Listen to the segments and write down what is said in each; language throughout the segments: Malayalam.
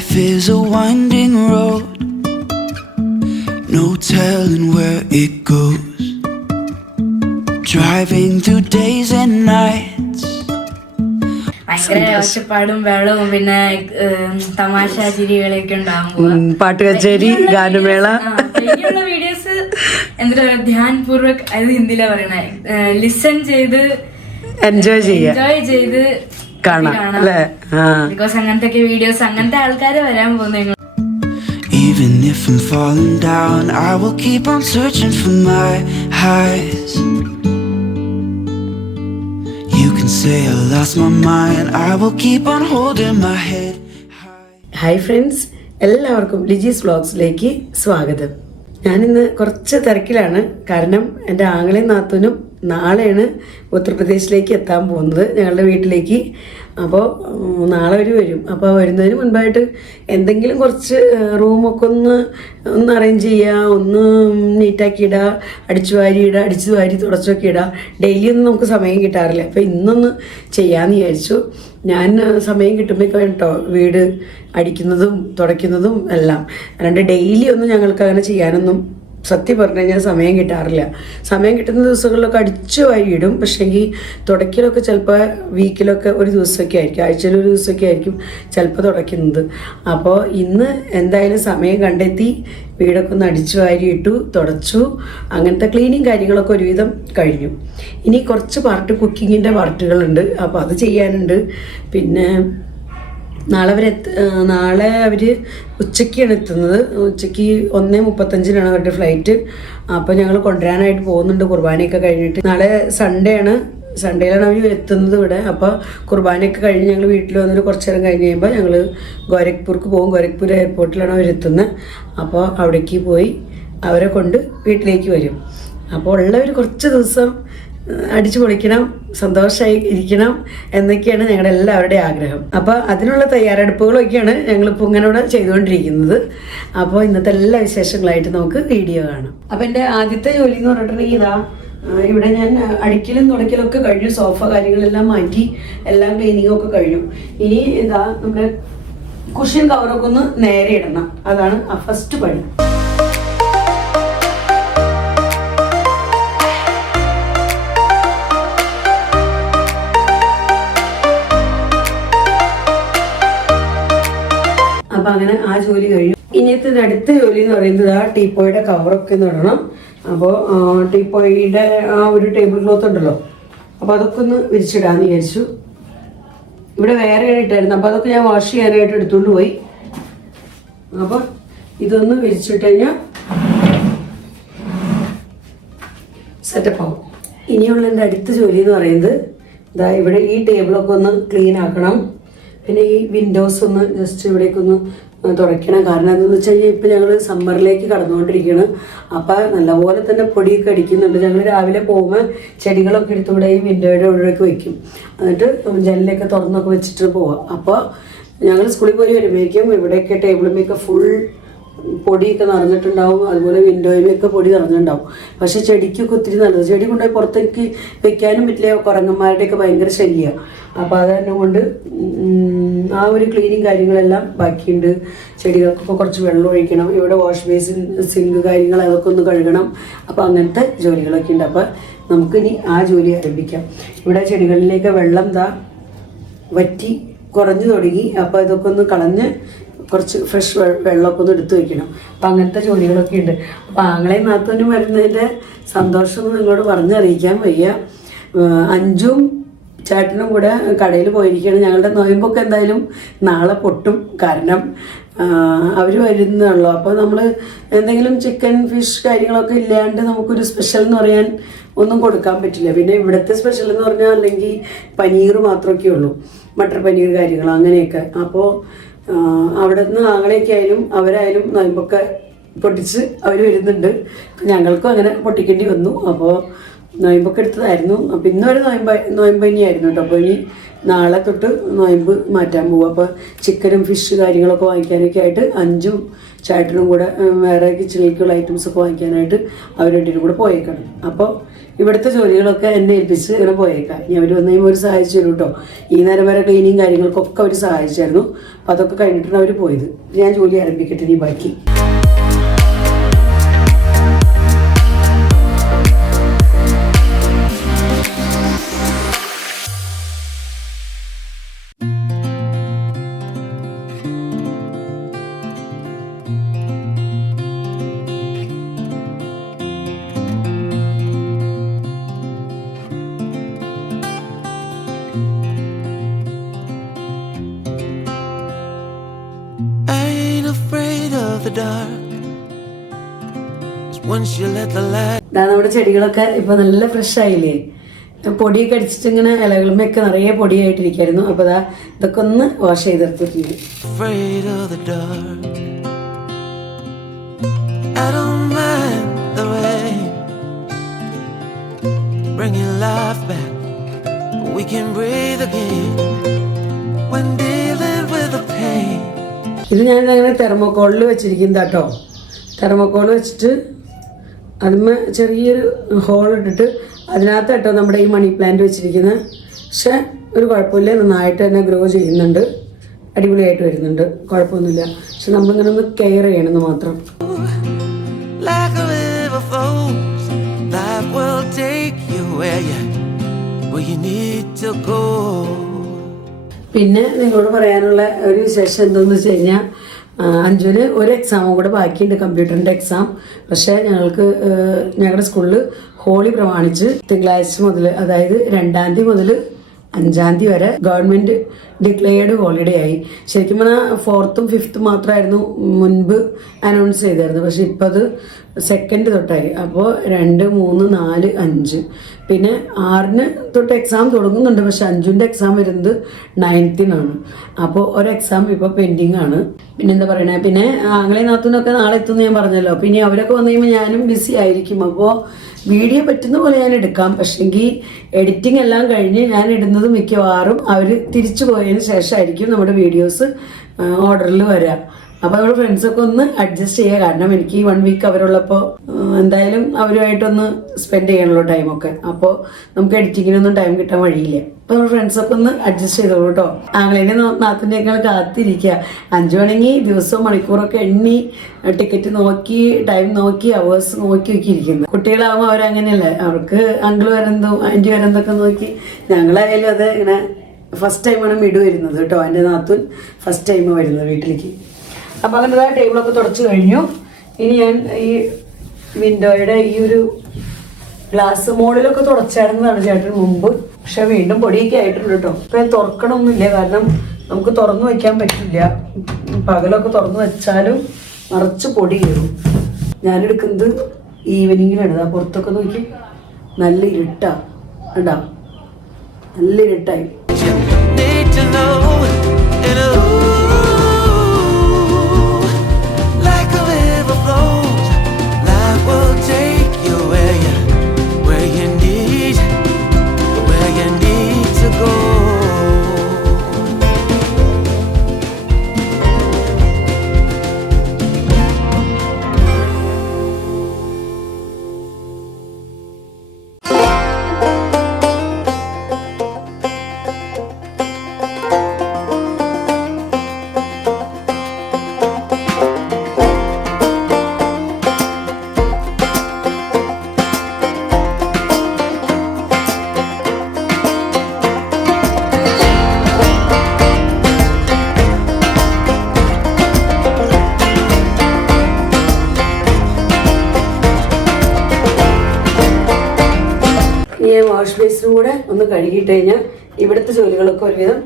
Life is a winding road, no telling where it goes. Driving through days and nights. ഭയങ്കര ഒച്ചപ്പാടും വെള്ളവും പിന്നെ തമാശ ചിരികളൊക്കെ ഉണ്ടാകുമ്പോ പാട്ട് കച്ചേരി ഗാനമേള ഇനിയുള്ള വീഡിയോസ് എന്താ പറയുക ധ്യാൻപൂർവക് അത് ഹിന്ദിയിലാ പറയണേ ലിസൺ ചെയ്ത് എൻജോയ് ചെയ്ത് കാണാം. ബിക്കോസ് അങ്ങനത്തെ വീഡിയോസ് അങ്ങനത്തെ ആൾക്കാര് വരാൻ പോകുന്ന. Even if I'm falling down, I will keep on searching for my highs. You can say I lost my mind, I will keep on holding my head high. Hi friends, എല്ലാവർക്കും ലിജീസ് വ്ളോഗ്സിലേക്ക് സ്വാഗതം. ഞാനിന്ന് കുറച്ച് തിരക്കിലാണ്. കാരണം എൻ്റെ ആങ്ങളെയും നാത്തൂനും നാളെയാണ് ഉത്തർപ്രദേശിലേക്ക് എത്താൻ പോകുന്നത്, ഞങ്ങളുടെ വീട്ടിലേക്ക്. അപ്പോൾ നാളെ അവർ വരും. അപ്പോൾ വരുന്നതിന് മുൻപായിട്ട് എന്തെങ്കിലും കുറച്ച് റൂമൊക്കെ ഒന്ന് അറേഞ്ച് ചെയ്യുക, ഒന്ന് നീറ്റാക്കി ഇടുക, അടിച്ചു വാരി തുടച്ചൊക്കെ ഇടുക. ഡെയിലി ഒന്നും നമുക്ക് സമയം കിട്ടാറില്ല. അപ്പോൾ ഇന്നൊന്ന് ചെയ്യാമെന്ന് വിചാരിച്ചു. ഞാൻ സമയം കിട്ടുമ്പോൾ കേട്ടോ വീട് അടിക്കുന്നതും തുടയ്ക്കുന്നതും എല്ലാം. അതുകൊണ്ട് ഡെയിലി ഒന്നും ഞങ്ങൾക്ക് അങ്ങനെ ചെയ്യാനൊന്നും സത്യം പറഞ്ഞു കഴിഞ്ഞാൽ സമയം കിട്ടാറില്ല. സമയം കിട്ടുന്ന ദിവസങ്ങളിലൊക്കെ അടിച്ചു വാരിയിടും. പക്ഷേങ്കിൽ തുടയ്ക്കലൊക്കെ ചിലപ്പോൾ വീക്കിലൊക്കെ ഒരു ദിവസമൊക്കെ ആയിരിക്കും, ആഴ്ചയിൽ ഒരു ദിവസമൊക്കെ ആയിരിക്കും ചിലപ്പോൾ തുടയ്ക്കുന്നത്. അപ്പോൾ ഇന്ന് എന്തായാലും സമയം കണ്ടെത്തി വീടൊക്കെ ഒന്ന് അടിച്ചു വാരിയിട്ടു, തുടച്ചു. അങ്ങനത്തെ ക്ലീനിങ് കാര്യങ്ങളൊക്കെ ഒരുവിധം കഴിഞ്ഞു. ഇനി കുറച്ച് കുക്കിങ്ങിൻ്റെ പാർട്ടുകളുണ്ട്. അപ്പോൾ അത് ചെയ്യാനുണ്ട്. പിന്നെ നാളെ അവർ ഉച്ചയ്ക്കാണ് എത്തുന്നത്. ഉച്ചയ്ക്ക് 1:35 അവരുടെ ഫ്ലൈറ്റ്. അപ്പോൾ ഞങ്ങൾ കൊണ്ടുവരാനായിട്ട് പോകുന്നുണ്ട് കുർബാനയൊക്കെ കഴിഞ്ഞിട്ട്. നാളെ സൺഡേയിലാണ് അവർ എത്തുന്നത് ഇവിടെ. അപ്പോൾ കുർബാനയൊക്കെ കഴിഞ്ഞ് ഞങ്ങൾ വീട്ടിൽ വന്നിട്ട് കുറച്ച് നേരം കഴിഞ്ഞ് കഴിയുമ്പോൾ ഞങ്ങൾ ഗോരഖ്പൂർക്ക് പോകും. ഗോരഖ്പൂർ എയർപോർട്ടിലാണ് അവരെത്തുന്നത്. അപ്പോൾ അവിടേക്ക് പോയി അവരെ കൊണ്ട് വീട്ടിലേക്ക് വരും. അപ്പോൾ ഉള്ളവർ കുറച്ച് ദിവസം അടിച്ചു പൊളിക്കണം, സന്തോഷമായി ഇരിക്കണം എന്നൊക്കെയാണ് ഞങ്ങളുടെ എല്ലാവരുടെയും ആഗ്രഹം. അപ്പോൾ അതിനുള്ള തയ്യാറെടുപ്പുകളൊക്കെയാണ് ഞങ്ങളിപ്പോൾ ഇങ്ങനെ ഇവിടെ ചെയ്തുകൊണ്ടിരിക്കുന്നത്. അപ്പോൾ ഇന്നത്തെ എല്ലാ വിശേഷങ്ങളായിട്ട് നമുക്ക് വീഡിയോ കാണാം. അപ്പോൾ എൻ്റെ ആദ്യത്തെ ജോലി എന്ന് പറഞ്ഞിട്ടുണ്ടെങ്കിൽ ഇതാ ഇവിടെ ഞാൻ അടിക്കലും തുടയ്ക്കലും ഒക്കെ കഴിഞ്ഞു. സോഫ കാര്യങ്ങളെല്ലാം മാറ്റി എല്ലാം ക്ലീനിങ്ങും ഒക്കെ കഴിഞ്ഞു. ഇനി ഇതാ നമ്മുടെ കുഷ്യൻ കവറൊക്കെ ഒന്ന് നേരെ ഇടണം. അതാണ് ആ ഫസ്റ്റ് പണി. അപ്പം അങ്ങനെ ആ ജോലി കഴിഞ്ഞു. ഇനിയത്തെ അടുത്ത ജോലി എന്ന് പറയുന്നത് ആ ടീപ്പോയുടെ കവറൊക്കെ ഒന്ന് ഇടണം. അപ്പോൾ ടീപ്പോയുടെ ആ ഒരു ടേബിൾ ക്ലോത്ത് ഉണ്ടല്ലോ, അപ്പോൾ അതൊക്കെ ഒന്ന് വിരിച്ചിടാന്ന് വിചാരിച്ചു. ഇവിടെ വേറെ ഇട്ടായിരുന്നു. അപ്പോൾ അതൊക്കെ ഞാൻ വാഷ് ചെയ്യാനായിട്ട് എടുത്തുകൊണ്ട് പോയി. അപ്പോൾ ഇതൊന്ന് വിരിച്ചിട്ട് കഴിഞ്ഞാൽ സെറ്റപ്പ് ആവും. ഇനിയുള്ള എൻ്റെ അടുത്ത ജോലി എന്ന് പറയുന്നത് ഇതാ ഇവിടെ ഈ ടേബിളൊക്കെ ഒന്ന് ക്ലീൻ ആക്കണം. പിന്നെ ഈ വിൻഡോസ് ഒന്ന് ജസ്റ്റ് ഇവിടേക്കൊന്ന് തുടയ്ക്കണം. കാരണം എന്താണെന്ന് വെച്ച് കഴിഞ്ഞാൽ ഇപ്പം ഞങ്ങൾ സമ്മറിലേക്ക് കടന്നുകൊണ്ടിരിക്കുകയാണ്. അപ്പം നല്ലപോലെ തന്നെ പൊടിയൊക്കെ അടിക്കുന്നുണ്ട്. ഞങ്ങൾ രാവിലെ പോകുമ്പോൾ ചെടികളൊക്കെ എടുത്തുകൂടെ ഈ വിൻഡോയുടെ ഉള്ളിലേക്ക് വയ്ക്കും. എന്നിട്ട് ജനലൊക്കെ തുറന്നൊക്കെ വെച്ചിട്ട് പോവാം. അപ്പോൾ ഞങ്ങൾ സ്കൂളിൽ പോയി വരുമ്പോഴേക്കും ഇവിടെയൊക്കെ ടേബിളുമൊക്കെ ഫുൾ പൊടിയൊക്കെ നിറഞ്ഞിട്ടുണ്ടാവും. അതുപോലെ വിൻഡോയിലൊക്കെ പൊടി നിറഞ്ഞിട്ടുണ്ടാവും. പക്ഷെ ചെടിക്കൊക്കെ ഒത്തിരി നല്ലത്. ചെടി കൊണ്ടുപോയി പുറത്തേക്ക് വെക്കാനും പറ്റില്ല. കുരങ്ങന്മാരുടെയൊക്കെ ഭയങ്കര ശല്യമാണ്. അപ്പോൾ അത് തന്നെ കൊണ്ട് ആ ഒരു ക്ലീനിങ് കാര്യങ്ങളെല്ലാം ബാക്കിയുണ്ട്. ചെടികൾക്കൊക്കെ കുറച്ച് വെള്ളം ഒഴിക്കണം. ഇവിടെ വാഷ് ബേസിൻ, സിങ്ക് കാര്യങ്ങൾ അതൊക്കെ ഒന്ന് കഴുകണം. അപ്പോൾ അങ്ങനത്തെ ജോലികളൊക്കെ ഉണ്ട്. അപ്പോൾ നമുക്കിനി ആ ജോലി ആരംഭിക്കാം. ഇവിടെ ചെടികളിലേക്ക് വെള്ളം വറ്റി കുറഞ്ഞു തുടങ്ങി. അപ്പോൾ ഇതൊക്കെ ഒന്ന് കളഞ്ഞ് കുറച്ച് ഫ്രഷ് വെള്ളമൊക്കെ ഒന്ന് എടുത്ത് വയ്ക്കണം. അപ്പം അങ്ങനത്തെ ജോലികളൊക്കെ ഉണ്ട്. അപ്പം ആങ്ങളെയും നാത്തൂനും വരുന്നതിൻ്റെ സന്തോഷം നിങ്ങളോട് പറഞ്ഞറിയിക്കാൻ വയ്യ. അഞ്ചും ചേട്ടനും കൂടെ കടയിൽ പോയിരിക്കുകയാണ്. ഞങ്ങളുടെ നൊയമ്പൊക്കെ എന്തായാലും നാളെ പൊട്ടും. കാരണം അവർ വരുന്നുള്ളൂ. അപ്പോൾ നമ്മൾ എന്തെങ്കിലും ചിക്കൻ, ഫിഷ് കാര്യങ്ങളൊക്കെ ഇല്ലാണ്ട് നമുക്കൊരു സ്പെഷ്യൽ എന്ന് പറയാൻ ഒന്നും കൊടുക്കാൻ പറ്റില്ല. പിന്നെ ഇവിടുത്തെ സ്പെഷ്യൽ എന്ന് പറഞ്ഞാൽ അല്ലെങ്കിൽ പനീർ മാത്രമൊക്കെ ഉള്ളൂ, മട്ടർ പനീർ കാര്യങ്ങൾ അങ്ങനെയൊക്കെ. അപ്പോൾ അവിടെ നിന്ന് ആങ്ങളെയൊക്കെ ആയാലും അവരായാലും നൊയമ്പൊക്കെ പൊട്ടിച്ച് അവർ വരുന്നുണ്ട്. ഞങ്ങൾക്കും അങ്ങനെ പൊട്ടിക്കേണ്ടി വന്നു. അപ്പോൾ നോയമ്പൊക്കെ എടുത്തതായിരുന്നു. അപ്പം ഇന്നൊരു നോയമ്പ് തന്നെയായിരുന്നു കേട്ടോ. അപ്പോൾ ഇനി നാളെ തൊട്ട് നോയമ്പ് മാറ്റാൻ പോവുക. അപ്പോൾ ചിക്കനും ഫിഷ് കാര്യങ്ങളൊക്കെ വാങ്ങിക്കാനൊക്കെ ആയിട്ട് അഞ്ചും ചേട്ടനും കൂടെ വേറെ കിച്ചണിലേക്കുള്ള ഐറ്റംസൊക്കെ വാങ്ങിക്കാനായിട്ട് അവർ രണ്ടിനും കൂടെ പോയേക്കണം. അപ്പോൾ ഇവിടുത്തെ ജോലികളൊക്കെ എന്നെ ഏൽപ്പിച്ച് ഇങ്ങനെ പോയേക്കാം. ഇനി അവർ വന്നു കഴിയുമ്പോൾ അവർ സഹായിച്ചു തരും കേട്ടോ. ഈ നേരം വരെ ക്ലീനിങ് കാര്യങ്ങൾക്കൊക്കെ അവർ സഹായിച്ചായിരുന്നു. അപ്പോൾ അതൊക്കെ കഴിഞ്ഞിട്ടാണ് അവർ പോയത്. ഞാൻ ജോലി ആരംഭിക്കട്ടെ ഇനി ബാക്കി. നമ്മുടെ ചെടികളൊക്കെ ഇപ്പൊ നല്ല ഫ്രഷ് ആയില്ലേ. പൊടിയൊക്കെ അടിച്ചിട്ട് ഇങ്ങനെ ഇലകളുമൊക്കെ നിറയെ പൊടിയായിട്ടിരിക്കായിരുന്നു. അപ്പൊ ഇതൊക്കെ ഒന്ന് വാഷ് ചെയ്തെടുത്തിട്ടുണ്ട്. ഇത് ഞാൻ അങ്ങനെ തെർമോക്കോളിൽ വെച്ചിരിക്കുന്നത് കേട്ടോ. തെർമോക്കോൾ വെച്ചിട്ട് അതിന്മേ ചെറിയൊരു ഹോൾ ഇട്ടിട്ട് അതിനകത്ത് കേട്ടോ നമ്മുടെ ഈ മണി പ്ലാന്റ് വെച്ചിരിക്കുന്നത്. പക്ഷെ ഒരു കുഴപ്പമില്ല, നന്നായിട്ട് തന്നെ ഗ്രോ ചെയ്യുന്നുണ്ട്, അടിപൊളിയായിട്ട് വരുന്നുണ്ട്, കുഴപ്പമൊന്നുമില്ല. പക്ഷെ നമ്മളിങ്ങനെ ഒന്ന് കെയർ ചെയ്യണമെന്ന് മാത്രം. പിന്നെ നിങ്ങളോട് പറയാനുള്ള ഒരു വിശേഷം എന്താണെന്ന് വെച്ച് കഴിഞ്ഞാൽ, അഞ്ജുവിന് ഒരു എക്സാമും കൂടെ ബാക്കിയുണ്ട്, കമ്പ്യൂട്ടറിൻ്റെ എക്സാം. പക്ഷേ ഞങ്ങളുടെ സ്കൂളിൽ ഹോളി പ്രമാണിച്ച് തിങ്കളാഴ്ച മുതൽ, അതായത് 2-ാം തീയതി മുതൽ 5-ാം തീയതി വരെ ഗവൺമെൻറ് ഡിക്ലെയർഡ് ഹോളിഡേ ആയി. ശരിക്കും പറഞ്ഞാൽ 4th 5th മാത്രമായിരുന്നു മുൻപ് അനൗൺസ് ചെയ്തായിരുന്നു. പക്ഷെ ഇപ്പോൾ അത് 2nd തൊട്ടായി. അപ്പോൾ 2, 3, 4, 5 പിന്നെ 6-ന് തൊട്ട് എക്സാം തുടങ്ങുന്നുണ്ട്. പക്ഷെ അഞ്ജുവിൻ്റെ എക്സാം വരുന്നത് 9th-നാണ്. അപ്പോൾ ഒരു എക്സാം ഇപ്പോൾ പെൻഡിങ് ആണ്. പിന്നെ എന്താ പറയണേ, പിന്നെ ആങ്ങളെ നാത്തൂനൊക്കെ നാളെ എത്തുമെന്ന് ഞാൻ പറഞ്ഞല്ലോ. പിന്നെ അവരൊക്കെ വന്നു കഴിയുമ്പോൾ ഞാനും ബിസി ആയിരിക്കും. അപ്പോൾ വീഡിയോ പറ്റുന്ന പോലെ ഞാൻ എടുക്കാം. പക്ഷെങ്കിൽ എഡിറ്റിംഗ് എല്ലാം കഴിഞ്ഞ് ഞാൻ ഇടുന്നത് മിക്കവാറും അവർ തിരിച്ചു പോയതിന് ശേഷമായിരിക്കും നമ്മുടെ വീഡിയോസ് ഓർഡറിൽ വരിക. അപ്പോൾ നമ്മുടെ ഫ്രണ്ട്സൊക്കെ ഒന്ന് അഡ്ജസ്റ്റ് ചെയ്യുക. കാരണം എനിക്ക് 1 വീക്ക് അവരുള്ളപ്പോൾ എന്തായാലും അവരുമായിട്ടൊന്ന് സ്പെൻഡ് ചെയ്യണമല്ലോ ടൈമൊക്കെ. അപ്പോൾ നമുക്ക് എഡിറ്റിങ്ങിനൊന്നും ടൈം കിട്ടാൻ വഴിയില്ല. അപ്പോൾ നമ്മുടെ ഫ്രണ്ട്സൊക്കെ ഒന്ന് അഡ്ജസ്റ്റ് ചെയ്തോളൂ കേട്ടോ. ആങ്ങളേനെ നാത്തിൻ്റെയൊക്കെ കാത്തിരിക്കുക. 5 മണിക്ക് ദിവസവും മണിക്കൂറൊക്കെ എണ്ണി ടിക്കറ്റ് നോക്കി ടൈം നോക്കി അവേഴ്സ് നോക്കി ഇരിക്കുന്നത്. കുട്ടികളാകുമ്പോൾ അവരങ്ങനെയല്ലേ, അവർക്ക് അങ്കിൾ വരെന്തോ ആൻറ്റി വരെന്തൊക്കെ നോക്കി. ഞങ്ങളായാലും അത് ഇങ്ങനെ ഫസ്റ്റ് ടൈമാണ് മിഡു വരുന്നത് കേട്ടോ. എൻ്റെ നാത്തൂൻ ഫസ്റ്റ് ടൈം വരുന്നത് വീട്ടിലേക്ക്. അപ്പം അങ്ങനെ ടേബിളൊക്കെ തുടച്ച് കഴിഞ്ഞു. ഇനി ഞാൻ ഈ വിൻഡോയുടെ ഈ ഒരു ഗ്ലാസ് മോളിലൊക്കെ തുടച്ചായിരുന്നതാണ് ചേട്ടൻ മുമ്പ്. പക്ഷെ വീണ്ടും പൊടിയൊക്കെ ആയിട്ടുണ്ട് കേട്ടോ. ഇപ്പം തുറക്കണമൊന്നുമില്ല, കാരണം നമുക്ക് തുറന്നു വയ്ക്കാൻ പറ്റില്ല. പകലൊക്കെ തുറന്നു വെച്ചാലും നിറച്ച് പൊടി കയറും. ഞാനെടുക്കുന്നത് ഈവനിങ്ങിലാണ്. പുറത്തൊക്കെ നോക്കി നല്ല ഇരുട്ടാ ഉണ്ടാ, നല്ല ഇരുട്ടായി. വാഷ് ബേസിനും കൂടെ ഒന്ന് കഴുകിയിട്ട് കഴിഞ്ഞാൽ ഇവിടുത്തെ ജോലികളൊക്കെ ഒരുവിധം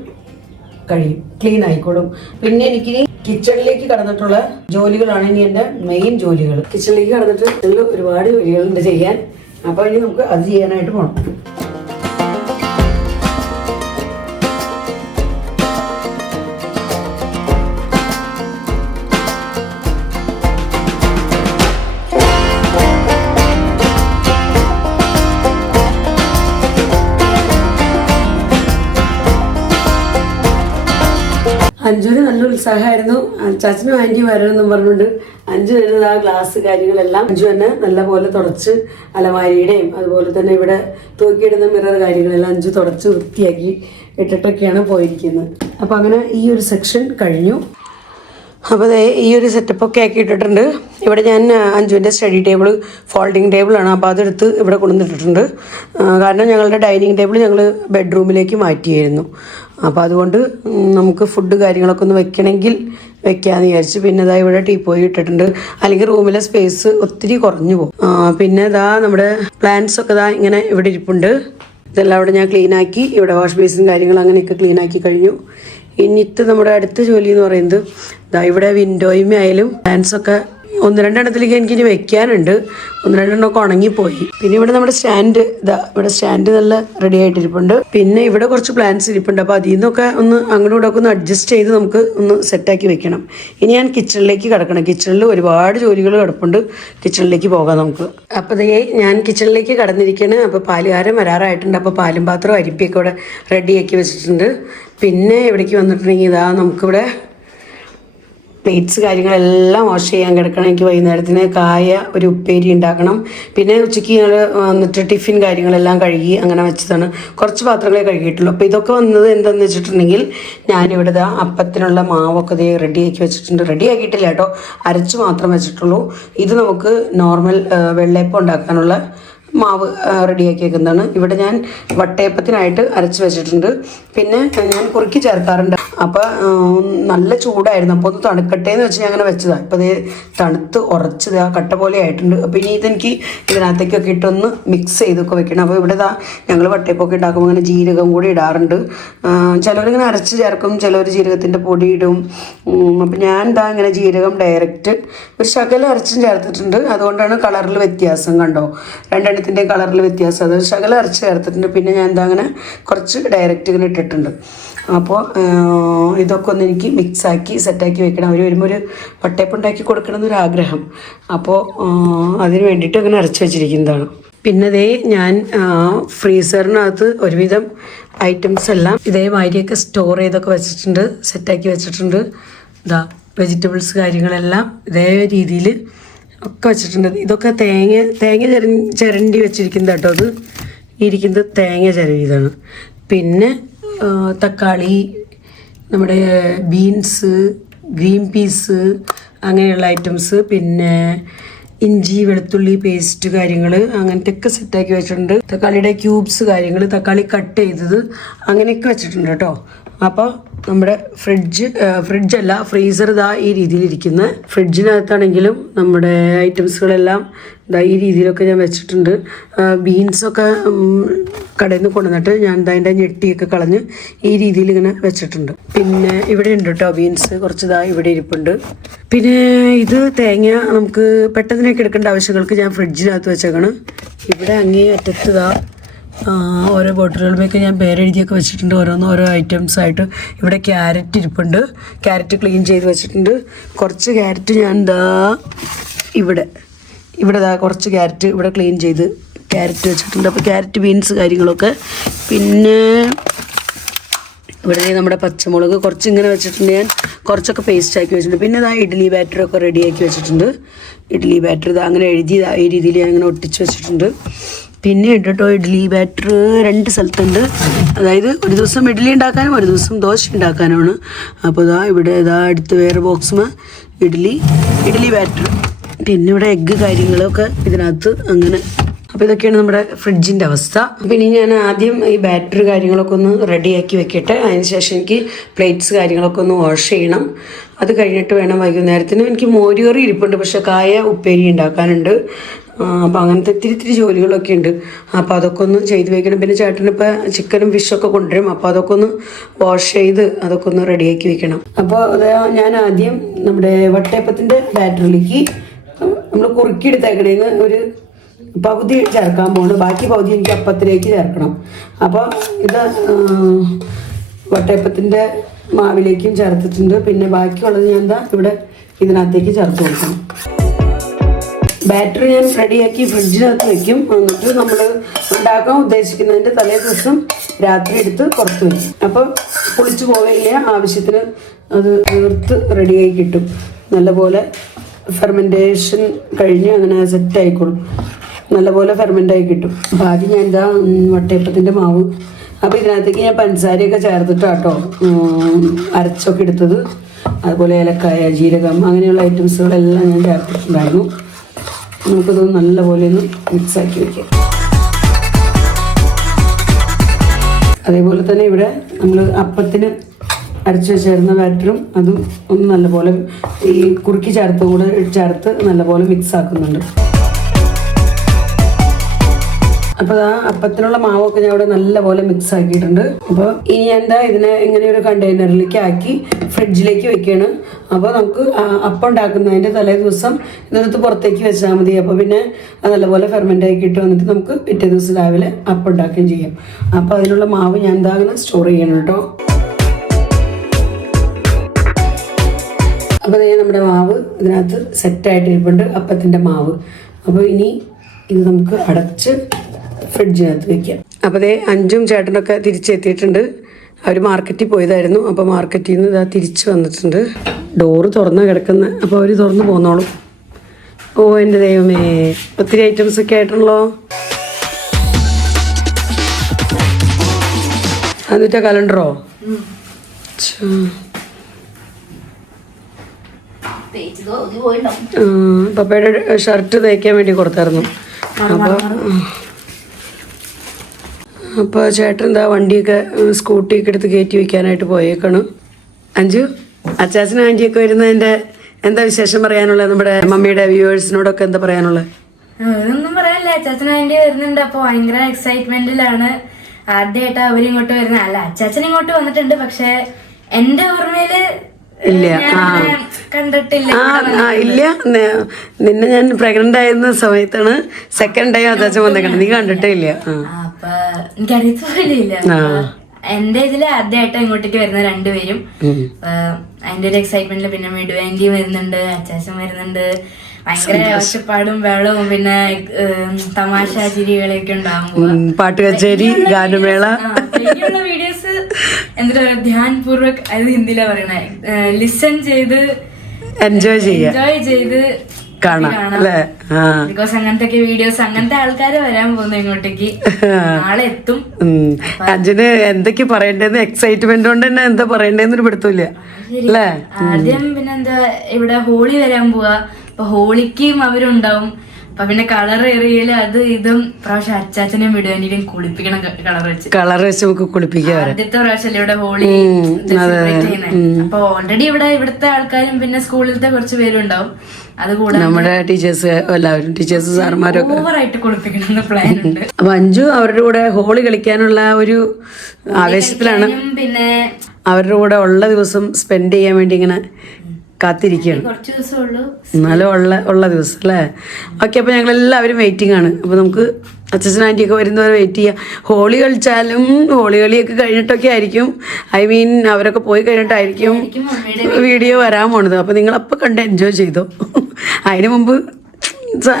കഴിയും, ക്ലീൻ ആയിക്കോളും. പിന്നെ എനിക്ക് കിച്ചണിലേക്ക് കടന്നിട്ടുള്ള ജോലികളാണ് ഇനി എൻ്റെ മെയിൻ ജോലികൾ. കിച്ചണിലേക്ക് കടന്നിട്ട് ഒരുപാട് ജോലികളുണ്ട് ചെയ്യാൻ. അപ്പോൾ ഇനി നമുക്ക് അത് ചെയ്യാനായിട്ട് പോകണം. അഞ്ജുവിന് നല്ല ഉത്സാഹമായിരുന്നു. ചാച്ചനും ആൻറ്റിയും വരണമെന്നും പറഞ്ഞുകൊണ്ട് അഞ്ജു വരുന്നത് ആ ഗ്ലാസ് കാര്യങ്ങളെല്ലാം അഞ്ജു തന്നെ നല്ലപോലെ തുടച്ച് അലമാരിയുടെയും അതുപോലെ തന്നെ ഇവിടെ തൂക്കിയിടുന്ന മിറർ കാര്യങ്ങളെല്ലാം അഞ്ജു തുടച്ച് വൃത്തിയാക്കി ഇട്ടിട്ടൊക്കെയാണ് പോയിരിക്കുന്നത്. അപ്പോൾ അങ്ങനെ ഈ ഒരു സെക്ഷൻ കഴിഞ്ഞു. അപ്പോൾ ഈ ഒരു സെറ്റപ്പൊക്കെ ആക്കി ഇട്ടിട്ടുണ്ട്. ഇവിടെ ഞാൻ അഞ്ജുവിൻ്റെ സ്റ്റഡി ടേബിൾ ഫോൾഡിങ് ടേബിളാണ്. അപ്പോൾ അതെടുത്ത് ഇവിടെ കൊണ്ടുവന്നിട്ടിട്ടുണ്ട്. കാരണം ഞങ്ങളുടെ ഡൈനിങ് ടേബിൾ ഞങ്ങൾ ബെഡ്റൂമിലേക്ക് മാറ്റിയായിരുന്നു. അപ്പോൾ അതുകൊണ്ട് നമുക്ക് ഫുഡ് കാര്യങ്ങളൊക്കെ ഒന്ന് വെക്കണമെങ്കിൽ വെക്കാമെന്ന് വിചാരിച്ചു. പിന്നെ ഇതാ ഇവിടെ ടീപ്പോയി ഇട്ടിട്ടുണ്ട്, അല്ലെങ്കിൽ റൂമിലെ സ്പേസ് ഒത്തിരി കുറഞ്ഞു പോകും. പിന്നെ ഇതാ നമ്മുടെ പ്ലാന്റ്സ് ഒക്കെ ഇതാ ഇങ്ങനെ ഇവിടെ ഇരിപ്പുണ്ട്. ഇതെല്ലാം ഇവിടെ ഞാൻ ക്ലീനാക്കി, ഇവിടെ വാഷ് ബേസിൻ കാര്യങ്ങൾ അങ്ങനെയൊക്കെ ക്ലീനാക്കി കഴിഞ്ഞു. ഇനിത്തെ നമ്മുടെ അടുത്ത ജോലി എന്ന് പറയുന്നത് ഇതാ ഇവിടെ വിൻഡോയുമേ ആയാലും പ്ലാന്റ്സൊക്കെ 1-2 എനിക്കിനി വെക്കാനുണ്ട്. 1-2 ഉണങ്ങിപ്പോയി. പിന്നെ ഇവിടെ നമ്മുടെ സ്റ്റാൻഡ് ഇവിടെ സ്റ്റാൻഡ് നല്ല റെഡി ആയിട്ടിരിപ്പുണ്ട്. പിന്നെ ഇവിടെ കുറച്ച് പ്ലാന്റ്സ് ഇരിപ്പുണ്ട്. അപ്പോൾ അതിൽ നിന്നൊക്കെ ഒന്ന് അങ്ങോട്ടും ഇങ്ങോട്ടൊക്കെ ഒന്ന് അഡ്ജസ്റ്റ് ചെയ്ത് നമുക്ക് ഒന്ന് സെറ്റാക്കി വെക്കണം. ഇനി ഞാൻ കിച്ചണിലേക്ക് കിടക്കണം. കിച്ചണിൽ ഒരുപാട് ജോലികൾ കിടപ്പുണ്ട്. കിച്ചണിലേക്ക് പോകാം നമുക്ക്. അപ്പോൾ ഞാൻ കിച്ചണിലേക്ക് കടന്നിരിക്കുകയാണ്. അപ്പോൾ പാലുകാരൻ വരാറായിട്ടുണ്ട്. അപ്പോൾ പാലും പാത്രം അരിപ്പിയൊക്കെ ഇവിടെ റെഡിയാക്കി വെച്ചിട്ടുണ്ട്. പിന്നെ ഇവിടേക്ക് വന്നിട്ടുണ്ടെങ്കിൽ ഇതാ നമുക്കിവിടെ പ്ലേറ്റ്സ് കാര്യങ്ങളെല്ലാം വാഷ് ചെയ്യാൻ കിടക്കണം. എനിക്ക് വൈകുന്നേരത്തിന് ഒരു ഉപ്പേരി ഉണ്ടാക്കണം. പിന്നെ ഉച്ചയ്ക്ക് ഞങ്ങൾ വന്നിട്ട് ടിഫിൻ കാര്യങ്ങളെല്ലാം കഴുകി അങ്ങനെ വെച്ചതാണ്. കുറച്ച് പാത്രങ്ങളെ കഴുകിയിട്ടുള്ളൂ. അപ്പോൾ ഇതൊക്കെ വന്നത് എന്താണെന്ന് വെച്ചിട്ടുണ്ടെങ്കിൽ ഞാനിവിടെ അപ്പത്തിനുള്ള മാവൊക്കെ റെഡിയാക്കി വെച്ചിട്ടുണ്ട്. റെഡിയാക്കിയിട്ടില്ല കേട്ടോ, അരച്ച് മാത്രം വെച്ചിട്ടുള്ളൂ. ഇത് നമുക്ക് നോർമൽ വെള്ളയപ്പം ഉണ്ടാക്കാനുള്ള മാവ് റെഡിയാക്കി വെക്കുന്നതാണ്. ഇവിടെ ഞാൻ വട്ടയപ്പത്തിനായിട്ട് അരച്ച് വെച്ചിട്ടുണ്ട്. പിന്നെ ഞാൻ കുറുക്കി ചേർക്കാറുണ്ട്. അപ്പോൾ നല്ല ചൂടായിരുന്നു. അപ്പോൾ ഒന്ന് തണുക്കട്ടെ എന്ന് വെച്ച് ഞാൻ അങ്ങനെ വെച്ചതാണ്. ഇപ്പോൾ അത് തണുത്ത് ഉറച്ചത് ആ കട്ട പോലെ ആയിട്ടുണ്ട്. അപ്പോൾ ഇനി ഇതെനിക്ക് ഇതിനകത്തേക്കൊക്കെ ഇട്ടൊന്ന് മിക്സ് ചെയ്തൊക്കെ വെക്കണം. അപ്പോൾ ഇവിടെ ഞങ്ങൾ വട്ടയപ്പൊക്കെ ഉണ്ടാക്കുമ്പോൾ അങ്ങനെ ജീരകം കൂടി ഇടാറുണ്ട്. ചിലവരിങ്ങനെ അരച്ച് ചേർക്കും, ചിലവർ ജീരകത്തിൻ്റെ പൊടി ഇടും. അപ്പോൾ ഞാൻ ഇങ്ങനെ ജീരകം ഡയറക്റ്റ് ഒരു ശകലം അരച്ചും ചേർത്തിട്ടുണ്ട്. അതുകൊണ്ടാണ് കളറിൽ വ്യത്യാസം. കണ്ടോ, രണ്ടെണ്ണത്തിൻ്റെ കളറിൽ വ്യത്യാസം. അത് ശകലം അരച്ച് ചേർത്തിട്ടുണ്ട്. പിന്നെ ഞാൻ അങ്ങനെ കുറച്ച് ഡയറക്റ്റ് ഇങ്ങനെ ഇട്ടിട്ടുണ്ട്. അപ്പോൾ ഇതൊക്കെ ഒന്ന് എനിക്ക് മിക്സാക്കി സെറ്റാക്കി വെക്കണം. അവർ വരുമ്പോൾ ഒരു വട്ടയപ്പം ഉണ്ടാക്കി കൊടുക്കണം എന്നൊരാഗ്രഹം. അപ്പോൾ അതിന് വേണ്ടിയിട്ട് അങ്ങനെ അരച്ച് വെച്ചിരിക്കുന്നതാണ്. പിന്നെ ഞാൻ ഫ്രീസറിനകത്ത് ഒരുവിധം ഐറ്റംസ് എല്ലാം ഇതേമാതിരിയൊക്കെ സ്റ്റോർ ചെയ്തൊക്കെ വെച്ചിട്ടുണ്ട്, സെറ്റാക്കി വെച്ചിട്ടുണ്ട്. വെജിറ്റബിൾസ് കാര്യങ്ങളെല്ലാം ഇതേ രീതിയിൽ ഒക്കെ വെച്ചിട്ടുണ്ട്. ഇതൊക്കെ തേങ്ങ ചിരണ്ടി വെച്ചിരിക്കുന്നത് കേട്ടോ. അത് ഇരിക്കുന്നത് തേങ്ങ ചിരവിയതാണ്. പിന്നെ തക്കാളി, നമ്മുടെ ബീൻസ്, ഗ്രീൻ പീസ് അങ്ങനെയുള്ള ഐറ്റംസ്, പിന്നെ ഇഞ്ചി വെളുത്തുള്ളി പേസ്റ്റ് കാര്യങ്ങൾ അങ്ങനത്തെ ഒക്കെ സെറ്റാക്കി വെച്ചിട്ടുണ്ട്. തക്കാളിയുടെ ക്യൂബ്സ് കാര്യങ്ങൾ, തക്കാളി കട്ട് ചെയ്തത് അങ്ങനെയൊക്കെ വെച്ചിട്ടുണ്ട് കേട്ടോ. അപ്പോൾ നമ്മുടെ ഫ്രിഡ്ജല്ല ഫ്രീസർ ഈ രീതിയിലിരിക്കുന്ന ഫ്രിഡ്ജിനകത്താണെങ്കിലും നമ്മുടെ ഐറ്റംസുകളെല്ലാം ഈ രീതിയിലൊക്കെ ഞാൻ വെച്ചിട്ടുണ്ട്. ബീൻസൊക്കെ കടയിൽ നിന്ന് കൊണ്ടുവന്നിട്ട് ഞാൻ അതിൻ്റെ ഞെട്ടിയൊക്കെ കളഞ്ഞ് ഈ രീതിയിൽ ഇങ്ങനെ വെച്ചിട്ടുണ്ട്. പിന്നെ ഇവിടെ ഉണ്ട് കേട്ടോ ബീൻസ് കുറച്ച് ഇവിടെ ഇരിപ്പുണ്ട്. പിന്നെ ഇത് തേങ്ങ നമുക്ക് പെട്ടെന്നൊക്കെ എടുക്കേണ്ട ആവശ്യങ്ങൾക്ക് ഞാൻ ഫ്രിഡ്ജിനകത്ത് വെച്ചേക്കാണ്. ഇവിടെ അങ്ങേ അറ്റത്ത് ഓരോ ബോട്ടിലുകളിലേക്ക് ഞാൻ പേരെഴുതിയൊക്കെ വെച്ചിട്ടുണ്ട്, ഓരോ ഐറ്റംസ് ആയിട്ട്. ഇവിടെ ക്യാരറ്റ് ഇരിപ്പുണ്ട്, ക്യാരറ്റ് ക്ലീൻ ചെയ്ത് വെച്ചിട്ടുണ്ട്. കുറച്ച് ക്യാരറ്റ് ഞാൻ ഇവിടെ കുറച്ച് ക്യാരറ്റ് ഇവിടെ ക്ലീൻ ചെയ്ത് ക്യാരറ്റ് വെച്ചിട്ടുണ്ട്. അപ്പോൾ ക്യാരറ്റ് ബീൻസ് കാര്യങ്ങളൊക്കെ. പിന്നെ ഇവിടെ നമ്മുടെ പച്ചമുളക് കുറച്ച് ഇങ്ങനെ വെച്ചിട്ടുണ്ട്. ഞാൻ കുറച്ചൊക്കെ പേസ്റ്റ് ആക്കി വെച്ചിട്ടുണ്ട്. പിന്നെ ഇഡ്ഡലി ബാറ്ററൊക്കെ റെഡിയാക്കി വെച്ചിട്ടുണ്ട്. ഇഡ്ഡലി ബാറ്റർ അങ്ങനെ എഴുതി ഈ രീതിയിൽ ഞാൻ ഇങ്ങനെ ഒട്ടിച്ച് വെച്ചിട്ടുണ്ട്. പിന്നെ കേട്ടോ ഇഡ്ഡലി ബാറ്റർ 2 സ്ഥലത്തുണ്ട്. അതായത് ഒരു ദിവസം ഇഡ്ഡലി ഉണ്ടാക്കാനും ഒരു ദിവസം ദോശ ഉണ്ടാക്കാനുമാണ്. അപ്പോൾ ഇവിടെ അടുത്ത് വേറെ ബോക്സും ഇഡ്ഡലി ബാറ്റർ. പിന്നെ ഇവിടെ എഗ്ഗ് കാര്യങ്ങളൊക്കെ ഇതിനകത്ത് അങ്ങനെ. അപ്പോൾ ഇതൊക്കെയാണ് നമ്മുടെ ഫ്രിഡ്ജിൻ്റെ അവസ്ഥ. പിന്നെ ഞാൻ ആദ്യം ഈ ബാറ്ററി കാര്യങ്ങളൊക്കെ ഒന്ന് റെഡിയാക്കി വെക്കട്ടെ. അതിന് ശേഷം എനിക്ക് പ്ലേറ്റ്സ് കാര്യങ്ങളൊക്കെ ഒന്ന് വാഷ് ചെയ്യണം. അത് കഴിഞ്ഞിട്ട് വേണം വൈകുന്നേരത്തിന്. എനിക്ക് മോരുകറി ഇരിപ്പുണ്ട്, പക്ഷേ കായ ഉപ്പേരി ഉണ്ടാക്കാനുണ്ട്. അപ്പോൾ അങ്ങനത്തെ ഇത്തിരി ജോലികളൊക്കെ ഉണ്ട്. അപ്പോൾ അതൊക്കെ ഒന്ന് ചെയ്ത് വെക്കണം. പിന്നെ ചേട്ടനിപ്പോൾ ചിക്കനും ഫിഷൊക്കെ കൊണ്ടുവരും. അപ്പോൾ അതൊക്കെ ഒന്ന് വാഷ് ചെയ്ത് അതൊക്കെ ഒന്ന് റെഡിയാക്കി വെക്കണം. അപ്പോൾ ഞാൻ ആദ്യം നമ്മുടെ വട്ടയപ്പത്തിൻ്റെ ബാറ്ററിലേക്ക് നമ്മൾ കുറുക്കിയെടുത്തേക്കണേന്ന് ഒരു പകുതി ചേർക്കാൻ പോകുന്നു. ബാക്കി പകുതി എനിക്ക് അപ്പത്തിലേക്ക് ചേർക്കണം. അപ്പോൾ ഇത് വട്ടയപ്പത്തിൻ്റെ മാവിലേക്കും ചേർത്തിട്ടുണ്ട്. പിന്നെ ബാക്കിയുള്ളത് ഞാൻ ഇവിടെ ഇതിനകത്തേക്ക് ചേർത്ത് കൊടുക്കണം. ബാറ്റർ ഞാൻ റെഡിയാക്കി ഫ്രിഡ്ജിനകത്ത് വെക്കും. എന്നിട്ട് നമ്മൾ ഉണ്ടാക്കാൻ ഉദ്ദേശിക്കുന്നതിൻ്റെ തലേ ദിവസം രാത്രി എടുത്ത് പുറത്ത് വയ്ക്കും. അപ്പോൾ പുളിച്ചു പോവില്ല, ആവശ്യത്തിന് അത് തീർത്ത് റെഡിയായി കിട്ടും. നല്ലപോലെ ഫെർമെൻറ്റേഷൻ കഴിഞ്ഞ് അങ്ങനെ സെറ്റ് ആയിക്കോളും, നല്ലപോലെ ഫെർമെൻ്റായി കിട്ടും. അപ്പോൾ ആദ്യം ഞാൻ എന്താ വട്ടയപ്പത്തിൻ്റെ മാവ്, അപ്പോൾ ഇതിനകത്തേക്ക് ഞാൻ പഞ്ചസാരയൊക്കെ ചേർത്തിട്ടാട്ടോ അരച്ചൊക്കെ എടുത്തത്. അതുപോലെ ഏലക്കായ, ജീരകം, അങ്ങനെയുള്ള ഐറ്റംസുകളെല്ലാം ഞാൻ ചേർത്തിട്ടുണ്ടായിരുന്നു. നമുക്കത് നല്ലപോലെ ഒന്ന് മിക്സാക്കി വയ്ക്കാം. അതേപോലെ തന്നെ ഇവിടെ നമ്മൾ അപ്പത്തിന് അരച്ച് വെച്ചിരുന്ന ബാറ്ററും അതും ഒന്ന് നല്ലപോലെ ഈ കുറുക്കി ചേർത്ത് നല്ലപോലെ മിക്സ് ആക്കുന്നുണ്ട്. അപ്പോൾ ആ അപ്പത്തിനുള്ള മാവൊക്കെ ഞാൻ ഇവിടെ നല്ലപോലെ മിക്സ് ആക്കിയിട്ടുണ്ട്. അപ്പോൾ ഇനി എന്താ ഇതിനെ ഇങ്ങനെ ഒരു കണ്ടെയ്നറിലേക്ക് ആക്കി ഫ്രിഡ്ജിലേക്ക് വെക്കുകയാണ്. അപ്പോൾ നമുക്ക് അപ്പം ഉണ്ടാക്കുന്നതിൻ്റെ തലേ ദിവസം ഇതെടുത്ത് പുറത്തേക്ക് വെച്ചാൽ മതി. അപ്പോൾ പിന്നെ അത് നല്ലപോലെ ഫെർമെൻ്റ് ആക്കി ഇട്ട് വന്നിട്ട് നമുക്ക് പിറ്റേ ദിവസം രാവിലെ അപ്പം ഉണ്ടാക്കുകയും ചെയ്യാം. അപ്പോൾ അതിനുള്ള മാവ് ഞാൻ എന്താ അങ്ങനെ സ്റ്റോർ ചെയ്യണം കേട്ടോ. അപ്പോൾ നമ്മുടെ മാവ് ഇതിനകത്ത് സെറ്റായിട്ടിരിപ്പുണ്ട്, അപ്പത്തിൻ്റെ മാവ്. അപ്പോൾ ഇനി ഇത് നമുക്ക് അടച്ച് ഫ്രിഡ്ജിനകത്ത് വെക്കാം. അപ്പോൾ അഞ്ചും ചേട്ടനൊക്കെ തിരിച്ചെത്തിയിട്ടുണ്ട്. അവർ മാർക്കറ്റിൽ പോയതായിരുന്നു. അപ്പോൾ മാർക്കറ്റിൽ നിന്ന് ഇതാ തിരിച്ച് വന്നിട്ടുണ്ട്. ഡോറ് തുറന്ന് കിടക്കുന്ന, അപ്പോൾ അവർ തുറന്ന് പോന്നോളും. ഓ എൻ്റെ ദൈവമേ, ഒത്തിരി ഐറ്റംസ് ഒക്കെ ആയിട്ടുള്ളോ. എന്നിട്ടാ കലണ്ടറോ? പപ്പയുടെ ഷർട്ട് തയ്ക്കാൻ വേണ്ടി കൊടുത്തായിരുന്നു. അപ്പോൾ ചേട്ടൻ എന്താ വണ്ടിയൊക്കെ സ്കൂട്ടിയൊക്കെ എടുത്ത് കയറ്റി വയ്ക്കാനായിട്ട് പോയേക്കാണ്. അഞ്ചു, അച്ചാച്ചനും ആൻറ്റിയൊക്കെ വരുന്നതിൻ്റെ എന്താ വിശേഷം പറയാനുള്ളത്? നമ്മുടെ മമ്മിയുടെ വ്യൂവേഴ്സിനോടൊക്കെ എന്താ പറയാനുള്ളത്? ഒന്നും പറയാനില്ല, അച്ചാച്ചനും ആൻറ്റി വരുന്നുണ്ട്. അപ്പോൾ ഭയങ്കര എക്സൈറ്റ്മെന്റിലാണ്. ആദ്യമായിട്ടാ അവരിങ്ങോട്ട് വരുന്നത്. അല്ല, അച്ചാച്ചൻ ഇങ്ങോട്ട് വന്നിട്ടുണ്ട്, പക്ഷെ എന്റെ ഓർമ്മയില് ഇല്ല, കണ്ടിട്ടില്ല. ഇല്ല, നിന്നെ ഞാൻ പ്രഗ്നന്റ് ആയിരുന്ന സമയത്താണ് സെക്കൻഡ് ടൈം അച്ചാച്ചൻ വന്നേക്കണത്. നീ കണ്ടിട്ടേ ഇല്ല. അപ്പൊ എനിക്കറിയത്തില്ല. എന്റെ ഇതില് ആദ്യമായിട്ട് ഇങ്ങോട്ടേക്ക് വരുന്ന രണ്ടുപേരും. അതിന്റെ ഒരു എക്സൈറ്റ്മെന്റില് പിന്നെ മിഡു ആന്റിയും വരുന്നുണ്ട്, അച്ചാച്ചൻ വരുന്നുണ്ട്. ഭയങ്കര ഒച്ചപ്പാടും വെള്ളവും പിന്നെ തമാശ ചിരികളൊക്കെ ഉണ്ടാകുമ്പോ പാട്ട് കച്ചേരി, ഗാനമേള, ഇനിയുള്ള വീഡിയോസ് എന്താ പറയാ ധ്യാൻപൂർവക്, അത് ഹിന്ദിയിലാ പറയണേ, ലിസൺ ചെയ്ത് എൻജോയ് ചെയ്ത് കാണാം അല്ലേ? ബിക്കോസ് അങ്ങനത്തെ വീഡിയോസ്, അങ്ങനത്തെ ആൾക്കാര് വരാൻ പോകുന്നു ഇങ്ങോട്ടേക്ക്. നാളെ എത്തും. അഞ്ജന് എന്തൊക്കെ പറയണ്ടേന്ന് എക്സൈറ്റ്മെന്റ് കൊണ്ട് തന്നെ എന്താ പറയണ്ടേന്നൊരു പിടുത്തില്ല അല്ലേ? ആദ്യം പിന്നെ എന്താ ഇവിടെ ഹോളി വരാൻ പോവാ. അപ്പൊ ഹോളിക്കും അവരുണ്ടാവും. അപ്പൊ പിന്നെ കളർ എറിയല് അത് ഇതും. പ്രാവശ്യം അച്ചാച്ചനെയും വിടുവാനും കുളിപ്പിക്കണം, കളർ വെച്ച് നമുക്ക് കുളിപ്പിക്കാം. ആദ്യത്തെ പ്രാവശ്യം ഇവിടെ ഹോളി അപ്പൊ ഓൾറെഡി ഇവിടുത്തെ ആൾക്കാരും പിന്നെ സ്കൂളിലത്തെ കുറച്ച് പേരും ഉണ്ടാവും. അതുകൂടെ നമ്മുടെ ടീച്ചേഴ്സ്, എല്ലാവരും ടീച്ചേഴ്സ് സാർമാരൊക്കെ ഓവറായിട്ട് കുളിപ്പിക്കണം പ്ലാൻ ഉണ്ട്. അപ്പൊ അഞ്ചു അവരുടെ കൂടെ ഹോളി കളിക്കാനുള്ള ഒരു ആവേശത്തിലാണ്. പിന്നെ അവരുടെ കൂടെ ഉള്ള ദിവസം സ്പെൻഡ് ചെയ്യാൻ വേണ്ടി ഇങ്ങനെ കാത്തിരിക്കുകയാണ്. കുറച്ച് ദിവസം ഉള്ളൂ എന്നാലും ഉള്ള ദിവസം അല്ലേ? ഓക്കെ, അപ്പോൾ ഞങ്ങളെല്ലാവരും വെയിറ്റിംഗ് ആണ്. അപ്പോൾ നമുക്ക് അച്ഛൻ ആൻറ്റിയൊക്കെ വരുന്നവരെ വെയിറ്റ് ചെയ്യാം. ഹോളി കളിച്ചാലും ഹോളി കളിയൊക്കെ കഴിഞ്ഞിട്ടൊക്കെ ആയിരിക്കും, അവരൊക്കെ പോയി കഴിഞ്ഞിട്ടായിരിക്കും വീഡിയോ വരാൻ പോണത്. അപ്പോൾ നിങ്ങളപ്പോൾ കണ്ട് എൻജോയ് ചെയ്തോ. അതിന് മുമ്പ്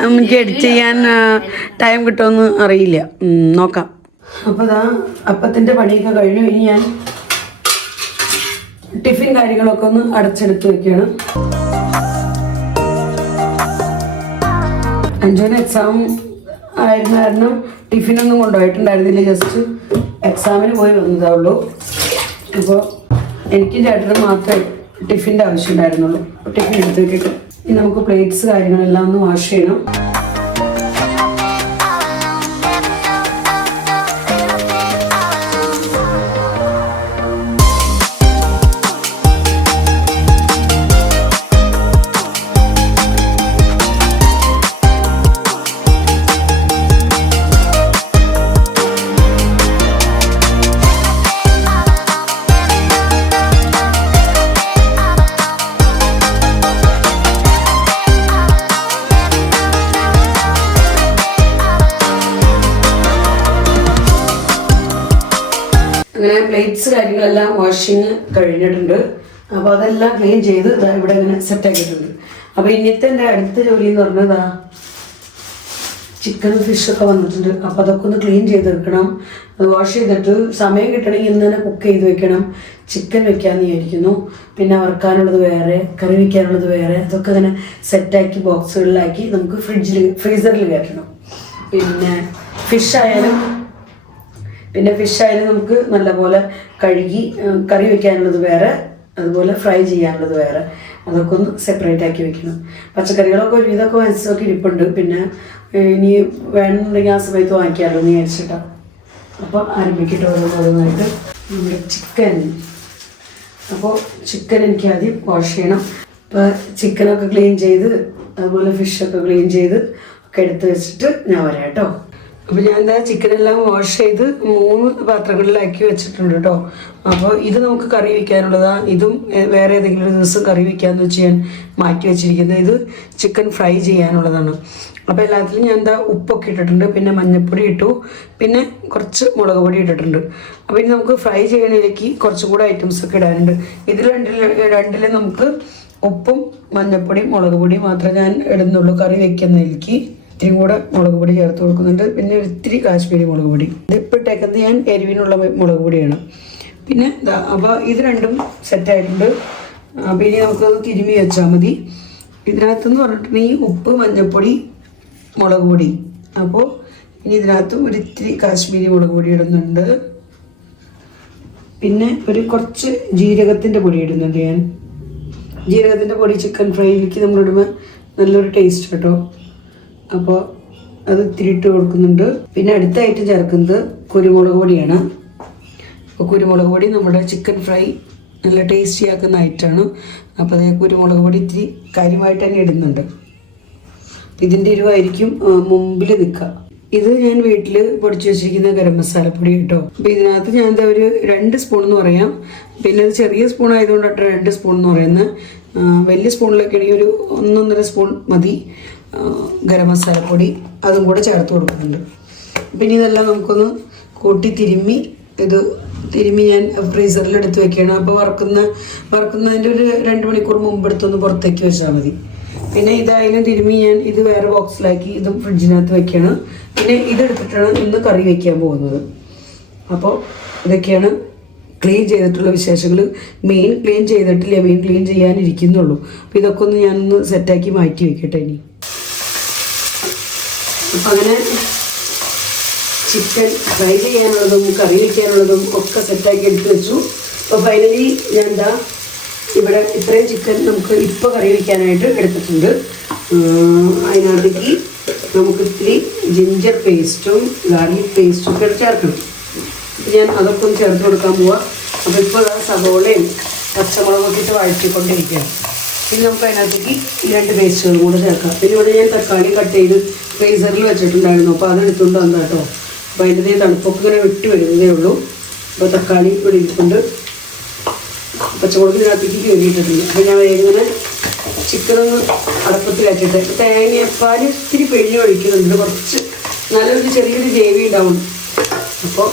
എനിക്ക് എഡിറ്റ് ചെയ്യാൻ ടൈം കിട്ടുമെന്ന് അറിയില്ല, നോക്കാം. അപ്പോൾ അപ്പത്തിൻ്റെ പണിയൊക്കെ കഴിഞ്ഞു. ഇനി ഞാൻ ടിഫിൻ കാര്യങ്ങളൊക്കെ ഒന്ന് അടച്ചെടുത്ത് വെക്കുകയാണ്. അഞ്ചുവിന് എക്സാം ആയിരുന്ന കാരണം ടിഫിനൊന്നും കൊണ്ടുപോയിട്ടുണ്ടായിരുന്നില്ല, ജസ്റ്റ് എക്സാമിന് പോയി വന്നതേ ഉള്ളൂ. അപ്പോൾ എനിക്കും ചേട്ടനും മാത്രമേ ടിഫിൻ്റെ ആവശ്യം ഉണ്ടായിരുന്നുള്ളൂ. ടിഫിൻ എടുത്ത് വെക്കിട്ട് ഇനി നമുക്ക് പ്ലേറ്റ്സ് കാര്യങ്ങളെല്ലാം ഒന്ന് വാഷ് ചെയ്യണം. അങ്ങനെ പ്ലേറ്റ്സ് കാര്യങ്ങളെല്ലാം വാഷിങ് കഴിഞ്ഞിട്ടുണ്ട്. അപ്പോൾ അതെല്ലാം ക്ലീൻ ചെയ്ത് ഇവിടെ ഇങ്ങനെ സെറ്റാക്കിയിട്ടുണ്ട്. അപ്പോൾ ഇന്നത്തെ എൻ്റെ അടുത്ത ജോലി എന്ന് പറഞ്ഞത് ചിക്കനും ഫിഷൊക്കെ വന്നിട്ടുണ്ട്. അപ്പോൾ അതൊക്കെ ഒന്ന് ക്ലീൻ ചെയ്തെടുക്കണം. അത് വാഷ് ചെയ്തിട്ട് സമയം കിട്ടണമെങ്കിൽ ഇന്ന് തന്നെ കുക്ക് ചെയ്ത് വെക്കണം. ചിക്കൻ വെക്കാമെന്ന് വിചാരിക്കുന്നു. പിന്നെ വറുക്കാനുള്ളത് വേറെ, കറി വെക്കാനുള്ളത് വേറെ. അതൊക്കെ ഇങ്ങനെ സെറ്റാക്കി ബോക്സുകളിലാക്കി നമുക്ക് ഫ്രീസറിൽ കയറ്റണം. പിന്നെ ഫിഷ് ആയാലും നമുക്ക് നല്ലപോലെ കഴുകി കറി വെക്കാനുള്ളത് വേറെ, അതുപോലെ ഫ്രൈ ചെയ്യാനുള്ളത് വേറെ. അതൊക്കെ ഒന്ന് സെപ്പറേറ്റ് ആക്കി വെക്കണം. പച്ചക്കറികളൊക്കെ ഒരുവിധമൊക്കെ മനസ്സിലൊക്കെ ഇരിപ്പുണ്ട്. പിന്നെ ഇനി വേണമെന്നുണ്ടെങ്കിൽ ആ സമയത്ത് വാങ്ങിക്കാമല്ലോ എന്ന് വിചാരിച്ചിട്ടാണ്. അപ്പോൾ ആരംഭിക്കട്ടെ ഓരോന്നായിട്ട്. നമ്മുടെ ചിക്കൻ, അപ്പോൾ ചിക്കൻ എനിക്ക് ആദ്യം വാഷ് ചെയ്യണം. അപ്പോൾ ചിക്കനൊക്കെ ക്ലീൻ ചെയ്ത് അതുപോലെ ഫിഷൊക്കെ ക്ലീൻ ചെയ്ത് ഒക്കെ എടുത്ത് വെച്ചിട്ട് ഞാൻ വരാം കേട്ടോ. അപ്പോൾ ഞാൻ എന്താ ചിക്കനെല്ലാം വാഷ് ചെയ്ത് 3 പാത്രങ്ങളിലാക്കി വെച്ചിട്ടുണ്ട് കേട്ടോ. അപ്പോൾ ഇത് നമുക്ക് കറി വയ്ക്കാനുള്ളതാണ്. ഇതും വേറെ ഏതെങ്കിലും ഒരു ദിവസം കറി വയ്ക്കാമെന്ന് വെച്ച് ഞാൻ മാറ്റി വെച്ചിരിക്കുന്നത്. ഇത് ചിക്കൻ ഫ്രൈ ചെയ്യാനുള്ളതാണ്. അപ്പോൾ എല്ലാത്തിലും ഞാൻ എന്താ ഉപ്പൊക്കെ ഇട്ടിട്ടുണ്ട്, പിന്നെ മഞ്ഞൾപ്പൊടി ഇട്ടു, പിന്നെ കുറച്ച് മുളക് പൊടി ഇട്ടിട്ടുണ്ട്. അപ്പോൾ ഇനി നമുക്ക് ഫ്രൈ ചെയ്യണതിലേക്ക് കുറച്ചും കൂടെ ഐറ്റംസ് ഒക്കെ ഇടാനുണ്ട്. ഇതിൽ രണ്ടിലും നമുക്ക് ഉപ്പും മഞ്ഞൾപ്പൊടിയും മുളക് പൊടിയും മാത്രമേ ഞാൻ ഇടുന്നുള്ളൂ. കറി വയ്ക്കുന്നതിലേക്ക് ഇത്തിരി കൂടെ മുളക് പൊടി ചേർത്ത് കൊടുക്കുന്നുണ്ട്. പിന്നെ ഇത്തിരി കാശ്മീരി മുളക് പൊടി. ഇതിപ്പോൾ ഇട്ടേക്കുന്നത് ഞാൻ എരിവിനുള്ള മുളക് പൊടിയാണ്. പിന്നെ അപ്പോൾ ഇത് രണ്ടും സെറ്റായിട്ടുണ്ട്. അപ്പോൾ ഇനി നമുക്കത് തിരുമ്മി വെച്ചാൽ മതി. ഇതിനകത്തെന്ന് പറഞ്ഞിട്ടുണ്ടെങ്കിൽ ഉപ്പ്, മഞ്ഞൾപ്പൊടി, മുളക് പൊടി. അപ്പോൾ ഇനി ഇതിനകത്ത് ഒരു ഇത്തിരി കാശ്മീരി മുളക് പൊടി ഇടുന്നുണ്ട്. പിന്നെ കുറച്ച് ജീരകത്തിൻ്റെ പൊടി ഇടുന്നുണ്ട് ഞാൻ. ജീരകത്തിൻ്റെ പൊടി ചിക്കൻ ഫ്രൈയിലേക്ക് നമ്മളിടുമ്പോൾ നല്ലൊരു ടേസ്റ്റ് കേട്ടോ. അപ്പോൾ അത് ഇത്തിരി ഇട്ട് കൊടുക്കുന്നുണ്ട്. പിന്നെ അടുത്തായിട്ട് ചേർക്കുന്നത് കുരുമുളക് പൊടിയാണ്. അപ്പോൾ കുരുമുളക് പൊടി നമ്മുടെ ചിക്കൻ ഫ്രൈ നല്ല ടേസ്റ്റി ആക്കുന്ന ഐറ്റമാണ്. അപ്പോൾ അതേ കുരുമുളക് പൊടി ഇത്തിരി കാര്യമായിട്ട് തന്നെ ഇടുന്നുണ്ട്. ഇതിൻ്റെ എരിവായിരിക്കും മുമ്പിൽ നിൽക്കുക. ഇത് ഞാൻ വീട്ടിൽ പൊടിച്ച് വെച്ചിരിക്കുന്ന ഗരം മസാലപ്പൊടി കേട്ടോ. അപ്പോൾ ഇതിനകത്ത് ഞാൻ എന്താ ഒരു 2 സ്പൂൺ എന്ന് പറയാം. പിന്നെ അത് ചെറിയ സ്പൂൺ ആയതുകൊണ്ടാണ് 2 സ്പൂൺ എന്ന് പറയുന്നത്. വലിയ സ്പൂണിലൊക്കെ ആണെങ്കിൽ ഒരു 1-1.5 സ്പൂൺ മതി ഗരം മസാലപ്പൊടി. അതും കൂടെ ചേർത്ത് കൊടുക്കുന്നുണ്ട്. പിന്നെ ഇതെല്ലാം നമുക്കൊന്ന് കൂട്ടി തിരുമ്മി ഞാൻ ഫ്രീസറിൽ എടുത്ത് വെക്കുകയാണ്. അപ്പോൾ വറുക്കുന്നതിൻ്റെ ഒരു 2 മണിക്കൂർ മുമ്പ് എടുത്തൊന്ന് പുറത്തേക്ക് വെച്ചാൽ മതി. പിന്നെ ഇതായാലും തിരുമ്മി ഞാൻ ഇത് വേറെ ബോക്സിലാക്കി ഇതും ഫ്രിഡ്ജിനകത്ത് വെക്കുകയാണ്. പിന്നെ ഇതെടുത്തിട്ടാണ് ഇന്ന് കറി വയ്ക്കാൻ പോകുന്നത്. അപ്പോൾ ഇതൊക്കെയാണ് ക്ലീൻ ചെയ്തിട്ടുള്ള വിശേഷങ്ങൾ. മീൻ ക്ലീൻ ചെയ്തിട്ടില്ല, മീൻ ക്ലീൻ ചെയ്യാനിരിക്കുന്നുള്ളൂ. അപ്പോൾ ഇതൊക്കെ ഒന്ന് ഞാനൊന്ന് സെറ്റാക്കി മാറ്റി വെക്കട്ടെ ഇനി. അപ്പം അങ്ങനെ ചിക്കൻ ഫ്രൈ ചെയ്യാനുള്ളതും കറി വയ്ക്കാനുള്ളതും ഒക്കെ സെറ്റാക്കി എടുത്ത് വെച്ചു. അപ്പോൾ ഫൈനലി ഞാൻ എന്താ ഇവിടെ ഇത്രയും ചിക്കൻ നമുക്ക് ഇപ്പോൾ കറി വയ്ക്കാനായിട്ട് എടുത്തിട്ടുണ്ട്. അതിനകത്തേക്ക് നമുക്ക് ഇത്തിരി ജിഞ്ചർ പേസ്റ്റും ഗാർലിക് പേസ്റ്റും ഒക്കെ ചേർക്കണം. ഞാൻ അതൊക്കെ ഒന്ന് ചേർത്ത് കൊടുക്കാൻ പോവാം. അപ്പോൾ ഇപ്പോൾ സവോളയും പച്ചമുളകൊക്കെ ഇട്ട് വഴറ്റിക്കൊണ്ടിരിക്കുകയാണ്. പിന്നെ നമുക്ക് അതിനകത്തേക്ക് 2 പേസ്റ്റുകളും കൂടെ ചേർക്കാം. പിന്നെ ഇവിടെ ഞാൻ തക്കാളി കട്ട് ചെയ്ത് ഫ്രീസറിൽ വെച്ചിട്ടുണ്ടായിരുന്നു. അപ്പോൾ അതെടുത്തുകൊണ്ട് വന്നു കേട്ടോ. അപ്പോൾ അതിൻ്റെ തണുപ്പൊക്കെ ഇങ്ങനെ വിട്ട് വരുന്നതേ ഉള്ളൂ. അപ്പോൾ തക്കാളി ഇവിടെ ഇരിപ്പുണ്ട്, പച്ചമുളക് ഇതിനകത്തേക്ക് കയറിയിട്ടിട്ടുണ്ട്. അപ്പോൾ ഞാൻ ഇങ്ങനെ ചിക്കനൊന്ന് അടപ്പത്തിൽ വെച്ചിട്ട് തേങ്ങാപ്പാൽ ഇത്തിരി പിഴിഞ്ഞ് ഒഴിക്കുന്നുണ്ട്. കുറച്ച് നല്ലൊരു ചെറിയൊരു ഗ്രേവി ഉണ്ടാവും. അപ്പോൾ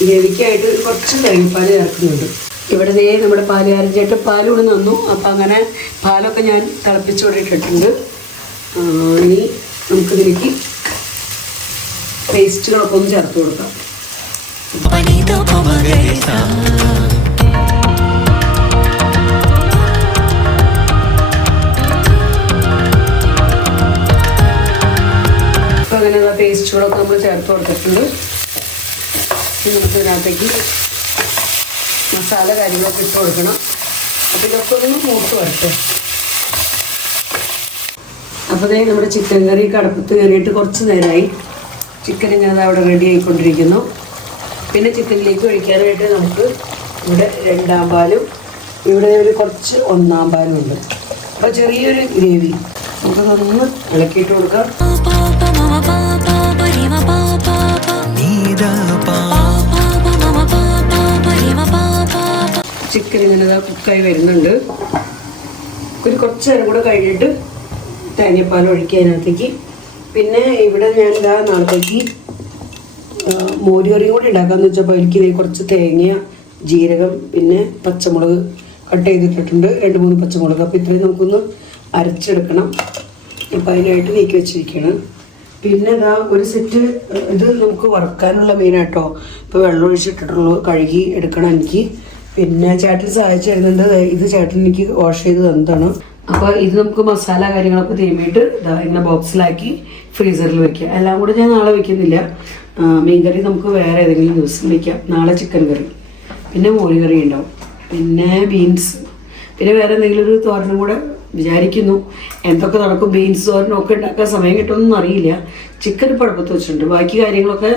ഗ്രേവിക്കായിട്ട് കുറച്ച് തേങ്ങാപ്പാൽ ചേർക്കുന്നുണ്ട്. ഇവിടെ നമ്മുടെ പാലുകാരൻ ചേട്ടൻ പാൽ കൂടെ നന്നു. അപ്പോൾ അങ്ങനെ പാലൊക്കെ ഞാൻ തിളപ്പിച്ചുകൊണ്ടിട്ടിട്ടുണ്ട്. ഇനി നമുക്കിതിലേക്ക് പേസ്റ്റുകളൊക്കെ ഒന്ന് ചേർത്ത് കൊടുക്കാം. അപ്പോൾ അങ്ങനെയുള്ള പേസ്റ്റുകളൊക്കെ നമ്മൾ ചേർത്ത് കൊടുത്തിട്ടുണ്ട്. നമുക്ക് ഇതിനകത്തേക്ക് മസാല കാര്യങ്ങളൊക്കെ ഇട്ട് കൊടുക്കണം. അപ്പോൾ ഇതൊക്കെ ഒന്ന് മൂത്ത് വരട്ടെ. അപ്പോൾ നമ്മുടെ ചിക്കൻ കറി കടപ്പത്ത് കയറിയിട്ട് കുറച്ച് നേരമായി. ചിക്കൻ ഇങ്ങനെ അവിടെ റെഡി ആയിക്കൊണ്ടിരിക്കുന്നു. പിന്നെ ചിക്കനിലേക്ക് ഒഴിക്കാനായിട്ട് നമുക്ക് ഇവിടെ 2-ാം പാലും ഇവിടെ ഒരു കുറച്ച് 1-ാം പാലും ഉണ്ട്. അപ്പോൾ ചെറിയൊരു ഗ്രേവി നമുക്കതൊന്ന് ഇളക്കിയിട്ട് കൊടുക്കാം. ചിക്കൻ ഇങ്ങനെ കുക്കായി വരുന്നുണ്ട്. കുറച്ച് നേരം കൂടെ കഴിഞ്ഞിട്ട് തേങ്ങാപ്പാൽ ഒഴിക്കുക അതിനകത്തേക്ക്. പിന്നെ ഇവിടെ ഞാൻ നാളത്തേക്ക് മോരുകറിയും കൂടി ഉണ്ടാക്കാമെന്ന് വെച്ചപ്പോൾ എനിക്ക് കുറച്ച് തേങ്ങ, ജീരകം, പിന്നെ പച്ചമുളക് കട്ട് ചെയ്തിട്ടിട്ടുണ്ട്, 2-3 പച്ചമുളക്. അപ്പോൾ ഇത്രയും നമുക്കൊന്ന് അരച്ചെടുക്കണം. അപ്പോൾ അതിനായിട്ട് നീക്കി വെച്ചിരിക്കുകയാണ്. പിന്നെ ഇതാ ഒരു സെറ്റ് ഇത് നമുക്ക് വറുക്കാനുള്ള മീനാട്ടോ. ഇപ്പോൾ വെള്ളം ഒഴിച്ചിട്ടിട്ടുള്ളൂ, കഴുകി എടുക്കണം എനിക്ക്. പിന്നെ ചേട്ടൻ സഹായിച്ചു തരുന്നുണ്ട്. ഇത് ചേട്ടൻ എനിക്ക് വാഷ് ചെയ്ത് തന്നതാണ്. അപ്പോൾ ഇത് നമുക്ക് മസാല കാര്യങ്ങളൊക്കെ തിരുമ്മിയിട്ട് ഇതാ ഇങ്ങനെ ബോക്സിലാക്കി ഫ്രീസറിൽ വെക്കുക. എല്ലാം കൂടെ ഞാൻ നാളെ വെക്കുന്നില്ല. മീൻകറി നമുക്ക് വേറെ ഏതെങ്കിലും ദിവസം വെക്കാം. നാളെ ചിക്കൻ കറി, പിന്നെ മോരുകറി ഉണ്ടാവും, പിന്നെ ബീൻസ്, പിന്നെ വേറെ എന്തെങ്കിലും ഒരു തോരനും കൂടെ വിചാരിക്കുന്നു. എന്തൊക്കെ നടക്കും, ബീൻസ് തോരനും ഒക്കെ ഉണ്ടാക്കാൻ സമയം കിട്ടുമെന്നൊന്നും അറിയില്ല. ചിക്കൻ ഇപ്പോൾ അടുപ്പത്ത് വെച്ചിട്ടുണ്ട്. ബാക്കി കാര്യങ്ങളൊക്കെ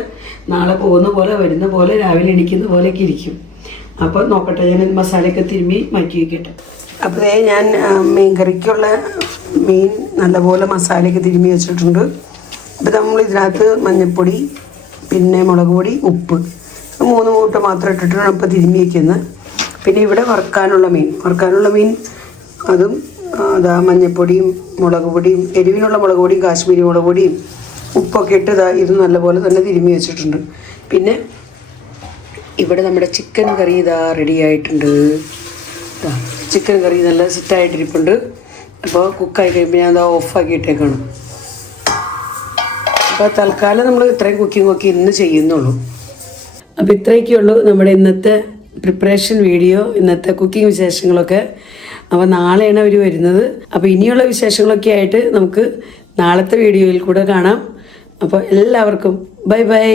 നാളെ പോകുന്ന പോലെ വരുന്ന പോലെ രാവിലെ എണീക്കുന്ന പോലെയൊക്കെ ഇരിക്കും. അപ്പോൾ നോക്കട്ടെ, ഞാൻ മസാലയൊക്കെ തിരുമ്മി മാറ്റി വയ്ക്കട്ടെ. അപ്പോൾ ഞാൻ മീൻ കറിക്കുള്ള മീൻ നല്ലപോലെ മസാലയൊക്കെ തിരുമ്മി വെച്ചിട്ടുണ്ട്. അപ്പോൾ നമ്മൾ ഇതിനകത്ത് മഞ്ഞൾപ്പൊടി, പിന്നെ മുളക് പൊടി, ഉപ്പ് 3 കൂട്ട് മാത്രം ഇട്ടിട്ടാണ് ഇപ്പോൾ തിരുമ്മി വയ്ക്കുന്നത്. പിന്നെ ഇവിടെ വറുക്കാനുള്ള മീൻ അതും അതാ മഞ്ഞൾപ്പൊടിയും മുളക് പൊടിയും, എരിവിനുള്ള മുളക് പൊടിയും കാശ്മീരി മുളക് പൊടിയും ഉപ്പൊക്കെ ഇട്ട് ഇത് നല്ലപോലെ തന്നെ തിരുമ്മി വെച്ചിട്ടുണ്ട്. പിന്നെ ഇവിടെ നമ്മുടെ ചിക്കൻ കറി ഇതാ റെഡി ആയിട്ടുണ്ട്. ചിക്കൻ കറി നല്ല സെറ്റായിട്ടിരിപ്പുണ്ട്. അപ്പോൾ കുക്കായി കഴിയുമ്പോൾ ഞാൻ അത് ഓഫാക്കിയിട്ടേക്കാണ്. അപ്പോൾ തൽക്കാലം നമ്മൾ ഇത്രയും കുക്കിംഗ് ഇന്ന് ചെയ്യുന്നുള്ളൂ. അപ്പോൾ ഇത്രയൊക്കെയുള്ളൂ നമ്മുടെ ഇന്നത്തെ പ്രിപ്പറേഷൻ വീഡിയോ, ഇന്നത്തെ കുക്കിംഗ് വിശേഷങ്ങളൊക്കെ. അപ്പോൾ നാളെയാണ് അവർ വരുന്നത്. അപ്പോൾ ഇനിയുള്ള വിശേഷങ്ങളൊക്കെ ആയിട്ട് നമുക്ക് നാളത്തെ വീഡിയോയിൽ കൂടെ കാണാം. അപ്പോൾ എല്ലാവർക്കും ബൈ ബൈ.